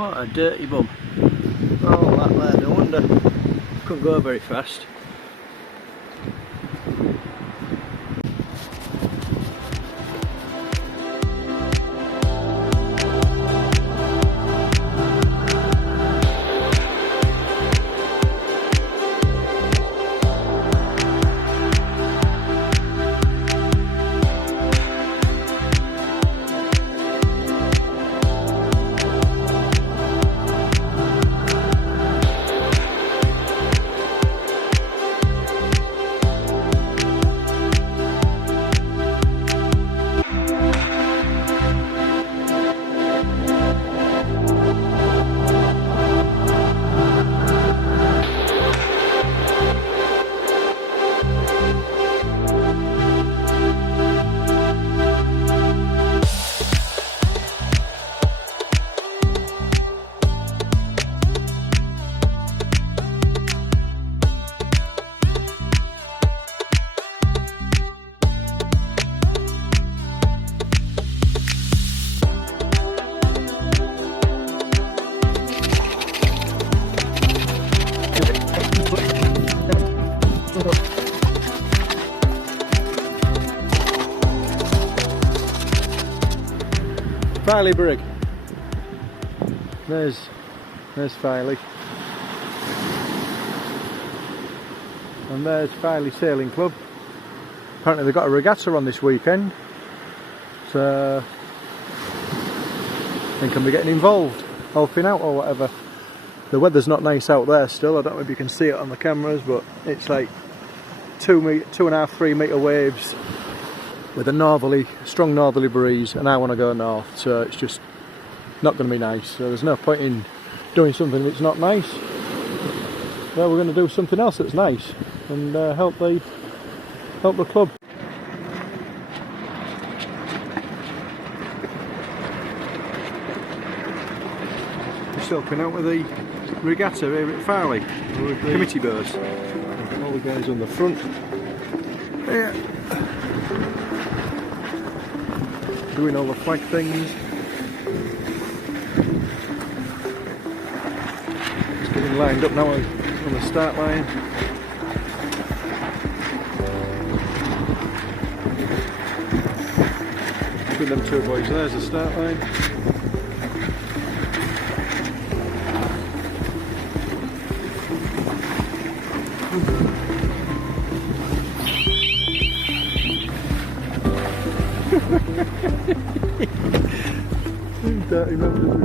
What a dirty bum. Oh, that there, no wonder. Couldn't go very fast. Filey brig. There's Filey. And there's Filey Sailing Club. Apparently they've got a regatta on this weekend. So I think I'll be getting involved, helping out or whatever. The weather's not nice out there still. I don't know if you can see it on the cameras, but it's like 2.5, 3 metre waves with a strong northerly breeze, and I want to go north, so it's just not going to be nice. So there's no point in doing something that's not nice. So we're going to do something else that's nice and help the club. Just helping out with the regatta here at Farne with the committee boats. All the guys on the front. Yeah. Doing all the flag things. Just getting lined up now on the start line. Between them two boys, there's the start line. Dirty man to do that.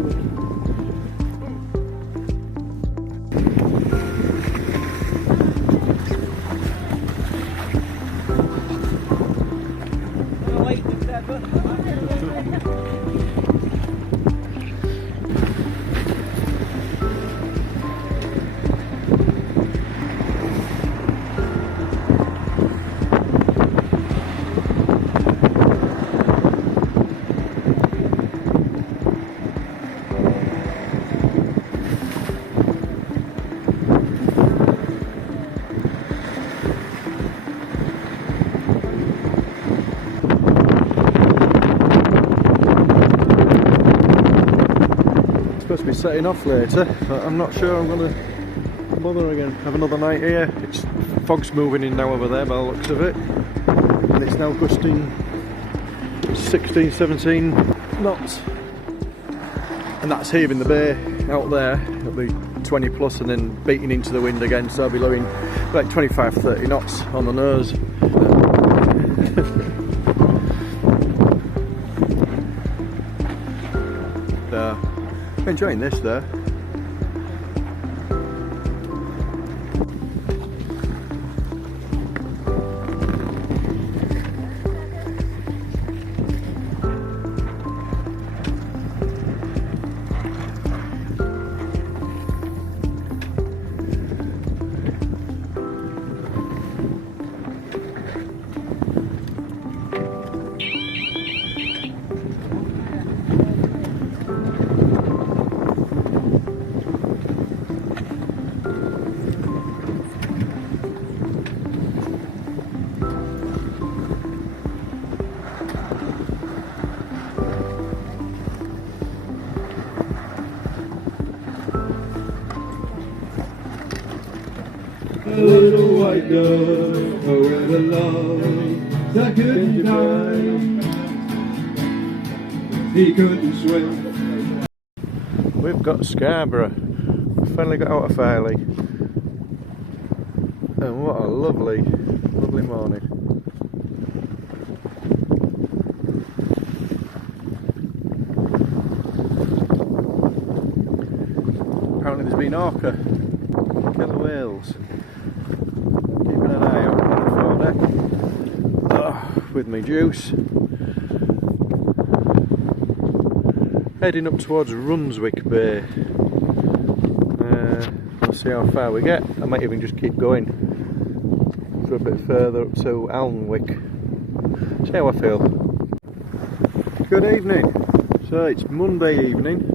Supposed to be setting off later, but I'm not sure I'm going to bother again. Have another night here. It's fog's moving in now over there by the looks of it, and it's now gusting 16, 17 knots, and that's here in the bay out there. It'll be 20 plus and then beating into the wind again, so I'll be blowing like 25, 30 knots on the nose. I'm enjoying this though. little white dove, oh, with a love that couldn't die. He couldn't swim. We've got Scarborough. We finally got out of Filey. And what a lovely, lovely morning. Apparently there's been orca, killer whales. Keeping an eye out on the foredeck with my juice. Heading up towards Runswick Bay. We'll see how far we get. I might even just keep going for a bit further up to Alnwick. See how I feel. Good evening. So it's Monday evening.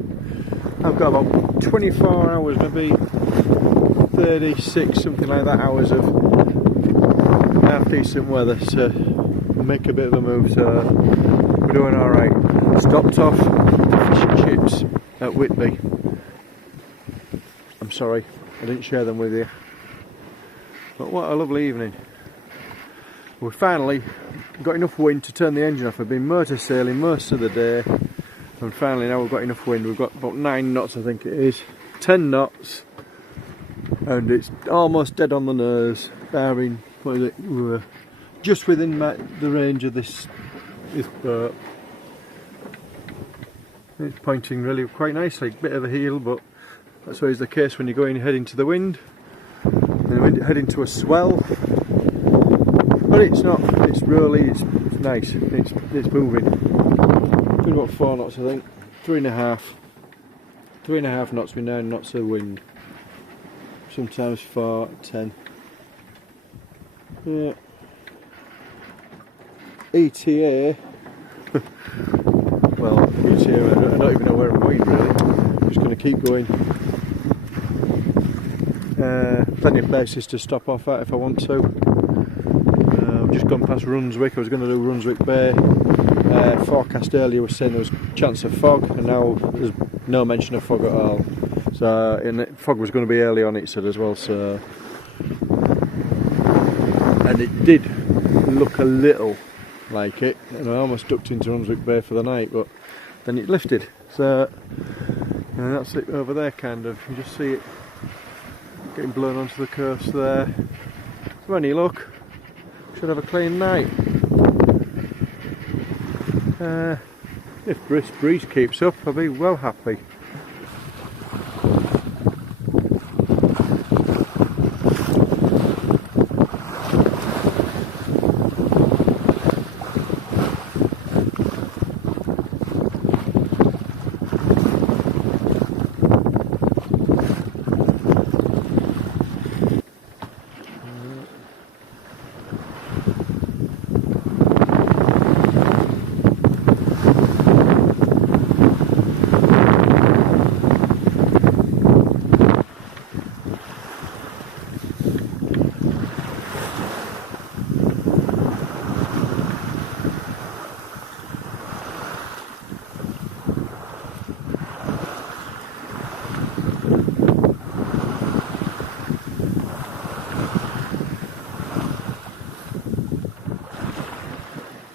I've got about 24 hours, maybe 36, something like that, hours of half decent weather to make a bit of a move, so we're doing alright. Stopped off fish and chips at Whitby. I'm sorry, I didn't share them with you. But what a lovely evening. We finally got enough wind to turn the engine off. I've been motor sailing most of the day. And finally now we've got enough wind. We've got about 9 knots, I think it is. 10 knots. And it's almost dead on the nose. Bearing, what is it? Just within the range of this boat. It's pointing really quite nicely. Bit of a heel, but that's always the case when you go in head into the wind. And head into a swell. But it's not. It's really, it's nice. It's moving. Doing about 4 knots, I think. 3.5. 3.5 knots with 9 knots of wind. Sometimes 4, 10. Yeah. ETA. Well, ETA, I don't even know where I'm going really. I'm just going to keep going. Plenty of places to stop off at if I want to. I've just gone past Runswick. I was going to do Runswick Bay. Forecast earlier was saying there was a chance of fog, and now there's no mention of fog at all. So, and fog was going to be early on, it said as well. So, and it did look a little like it, and I almost ducked into Runswick Bay for the night, but then it lifted. So, and that's it over there, kind of. You just see it getting blown onto the coast there. So any luck, should have a clean night. If brisk breeze keeps up, I'll be well happy.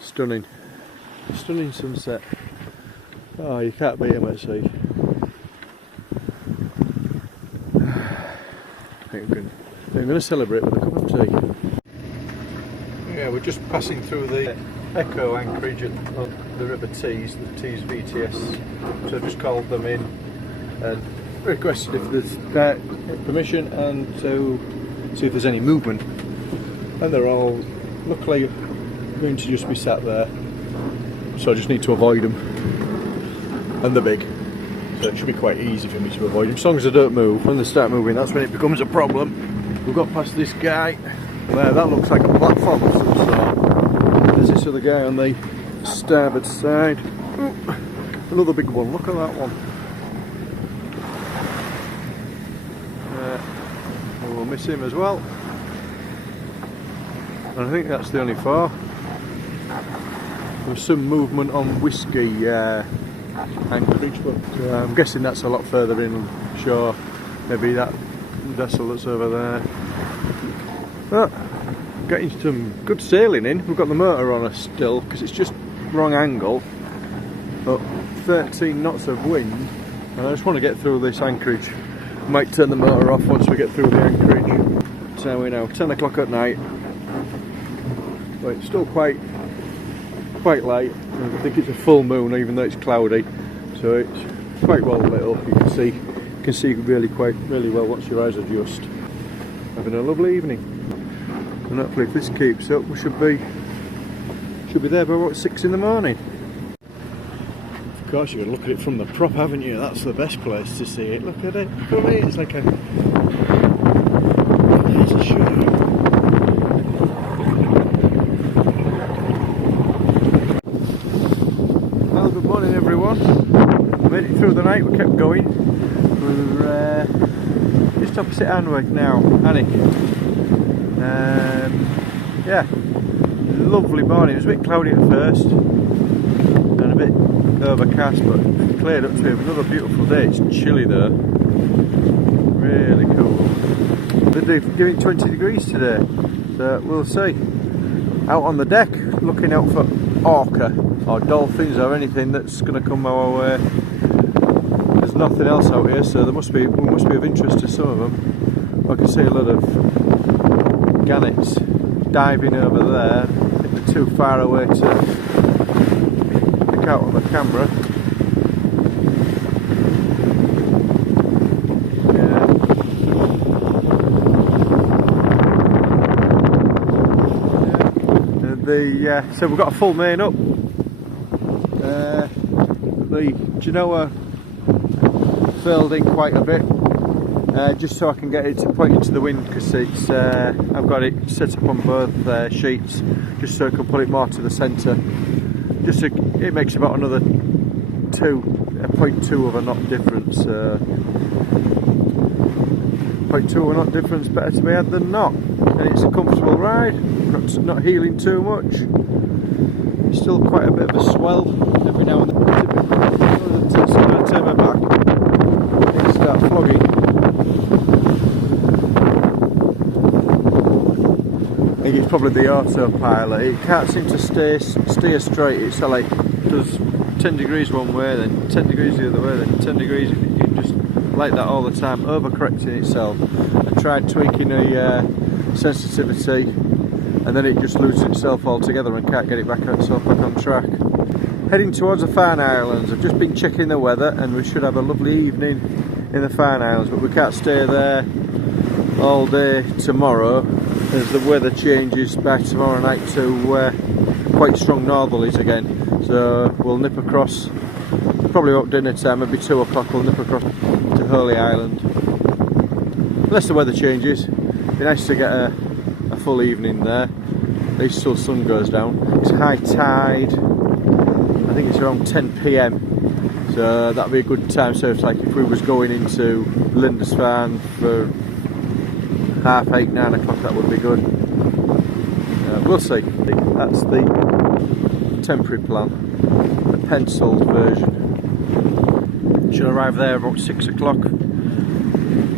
Stunning. Stunning sunset. Oh, you can't beat them at sea. I think I'm going to celebrate with a cup of tea. Yeah, we're just passing through the Echo anchorage at the River Tees, the Tees VTS. So I just called them in and requested if there's permission and to see if there's any movement. And they're all luckily going to just be sat there, so I just need to avoid them. And they're big, so it should be quite easy for me to avoid them. As long as they don't move. When they start moving, that's when it becomes a problem. We've got past this guy there, that looks like a platform of some sort. There's this other guy on the starboard side. Ooh, another big one, look at that one. We'll miss him as well. And I think that's the only 4. There's some movement on Whiskey anchorage, but I'm guessing that's a lot further inshore. Maybe that vessel that's over there. But getting some good sailing in. We've got the motor on us still because it's just wrong angle, but 13 knots of wind, and I just want to get through this anchorage. Might turn the motor off once we get through the anchorage. So we know 10 o'clock at night, but it's still quite light. I think it's a full moon even though it's cloudy, so it's quite well lit up. You can see really well once your eyes adjust. Having a lovely evening, and hopefully if this keeps up we should be there by about 6 in the morning. Of course you've got to look at it from the prop, haven't you? That's the best place to see it. Look at it. For me it's like it's a show. Well, good morning everyone. Made it through the night, we kept going. We're just opposite Anwick now, Annick. Yeah, lovely morning. It was a bit cloudy at first and a bit overcast, but cleared up to be another beautiful day. It's chilly though, really cool. They've given it 20 degrees today, so we'll see. Out on the deck, looking out for orca or dolphins or anything that's going to come our way. There's nothing else out here, so we must be of interest to some of them. I can see a lot of gannets diving over there. I think they're too far away to pick out on the camera. So we've got a full main up. The Genoa filled in quite a bit, just so I can get it to point into the wind, because it's I've got it set up on both sheets, just so I can put it more to the centre. Just so it makes about another 0.2 of a knot difference. 0.2 of a knot difference, better to be had than not. And it's a comfortable ride. It's not heeling too much. It's still quite a bit of a swell every now and then. It's going to turn my back. It start flogging. I think it's probably the autopilot. It can't seem to steer straight. It's like it does 10 degrees one way, then 10 degrees the other way, then 10 degrees. It just like that all the time, overcorrecting itself. I tried tweaking the sensitivity, and then it just loses itself altogether and can't get it back on track. Heading towards the Farne Islands. I've just been checking the weather and we should have a lovely evening in the Farne Islands, but we can't stay there all day tomorrow as the weather changes by tomorrow night to quite strong northerlies again. So we'll nip across, probably about dinner time, maybe 2 o'clock, we'll nip across to Holy Island. Unless the weather changes, it'd be nice to get a full evening there. At least till the sun goes down. It's high tide, I think it's around 10 PM, so that'd be a good time. So it's like if we was going into Lindisfarne for 8:30, 9 o'clock, that would be good. We'll see. That's the temporary plan, the penciled version. Should arrive there about 6 o'clock.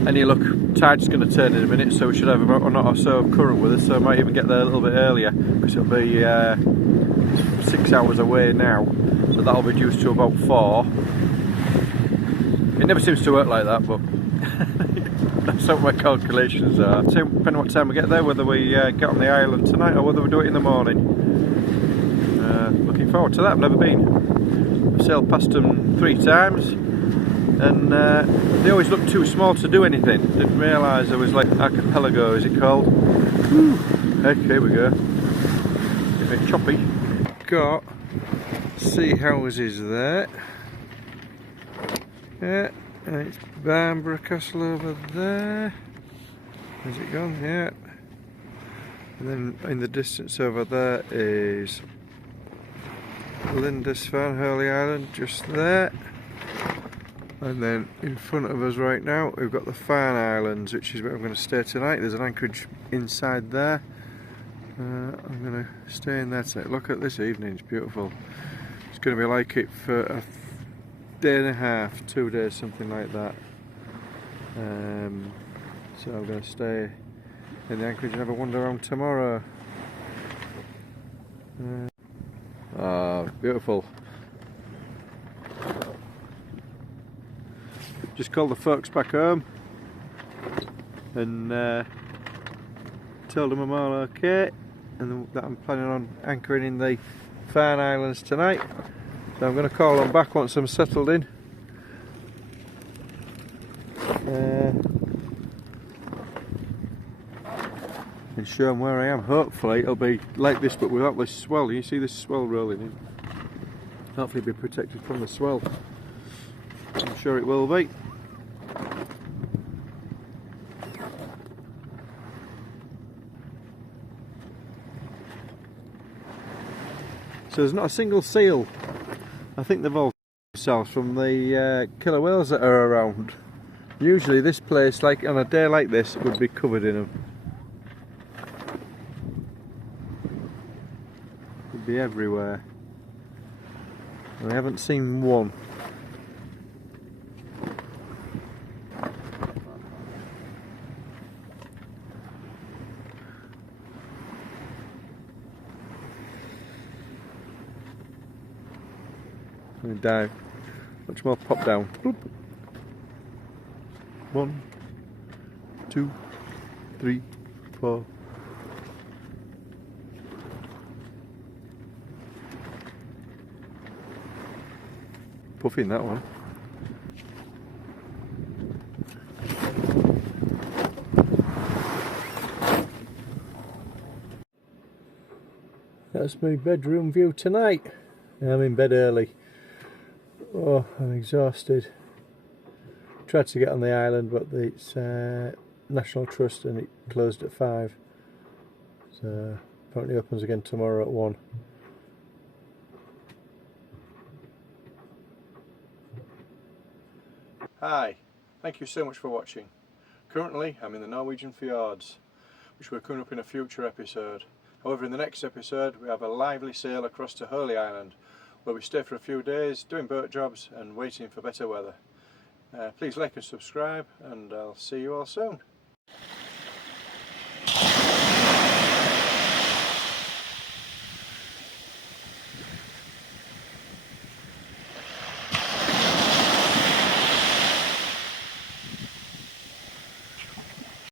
Any luck, tide's going to turn in a minute, so we should have about a knot or so of current with us, so I might even get there a little bit earlier, because it'll be 6 hours away now, so that'll reduce to about 4. It never seems to work like that, but that's what my calculations are. So depending on what time we get there, whether we get on the island tonight or whether we do it in the morning. Looking forward to that. I've never been. I've sailed past them 3 times, and they always look too small to do anything. Didn't realise there was like archipelago, is it called? Heck, here we go. Get a bit choppy. Got sea houses there. Yeah, and it's Bamborough Castle over there. Has it gone? Yeah. And then in the distance over there is Lindisfarne, Holy Island, just there. And then in front of us right now we've got the Farne Islands, which is where I'm going to stay tonight. There's an anchorage inside there. I'm going to stay in there tonight. Look at this evening, it's beautiful. It's going to be like it for a day and a half, 2 days, something like that. So I'm going to stay in the anchorage and have a wander around tomorrow. Beautiful. Just called the folks back home and told them I'm all okay and that I'm planning on anchoring in the Farne Islands tonight. So I'm going to call them back once I'm settled in. And show them where I am. Hopefully it'll be like this but without this swell. You see this swell rolling in? Hopefully it'll be protected from the swell. I'm sure it will be. So there's not a single seal. I think they've all themselves from the killer whales that are around. Usually this place, like on a day like this, would be covered in them. Would be everywhere. I haven't seen one. And dive. Much more pop down. Bloop. 1, 2, 3, 4. Puffing that one. That's my bedroom view tonight. I'm in bed early. Oh, I'm exhausted. Tried to get on the island, but it's National Trust and it closed at 5. So apparently opens again tomorrow at 1. Hi, thank you so much for watching. Currently I'm in the Norwegian fjords, which we're coming up in a future episode. However, in the next episode we have a lively sail across to Holy Island, where we stay for a few days doing boat jobs and waiting for better weather. Please like and subscribe, and I'll see you all soon.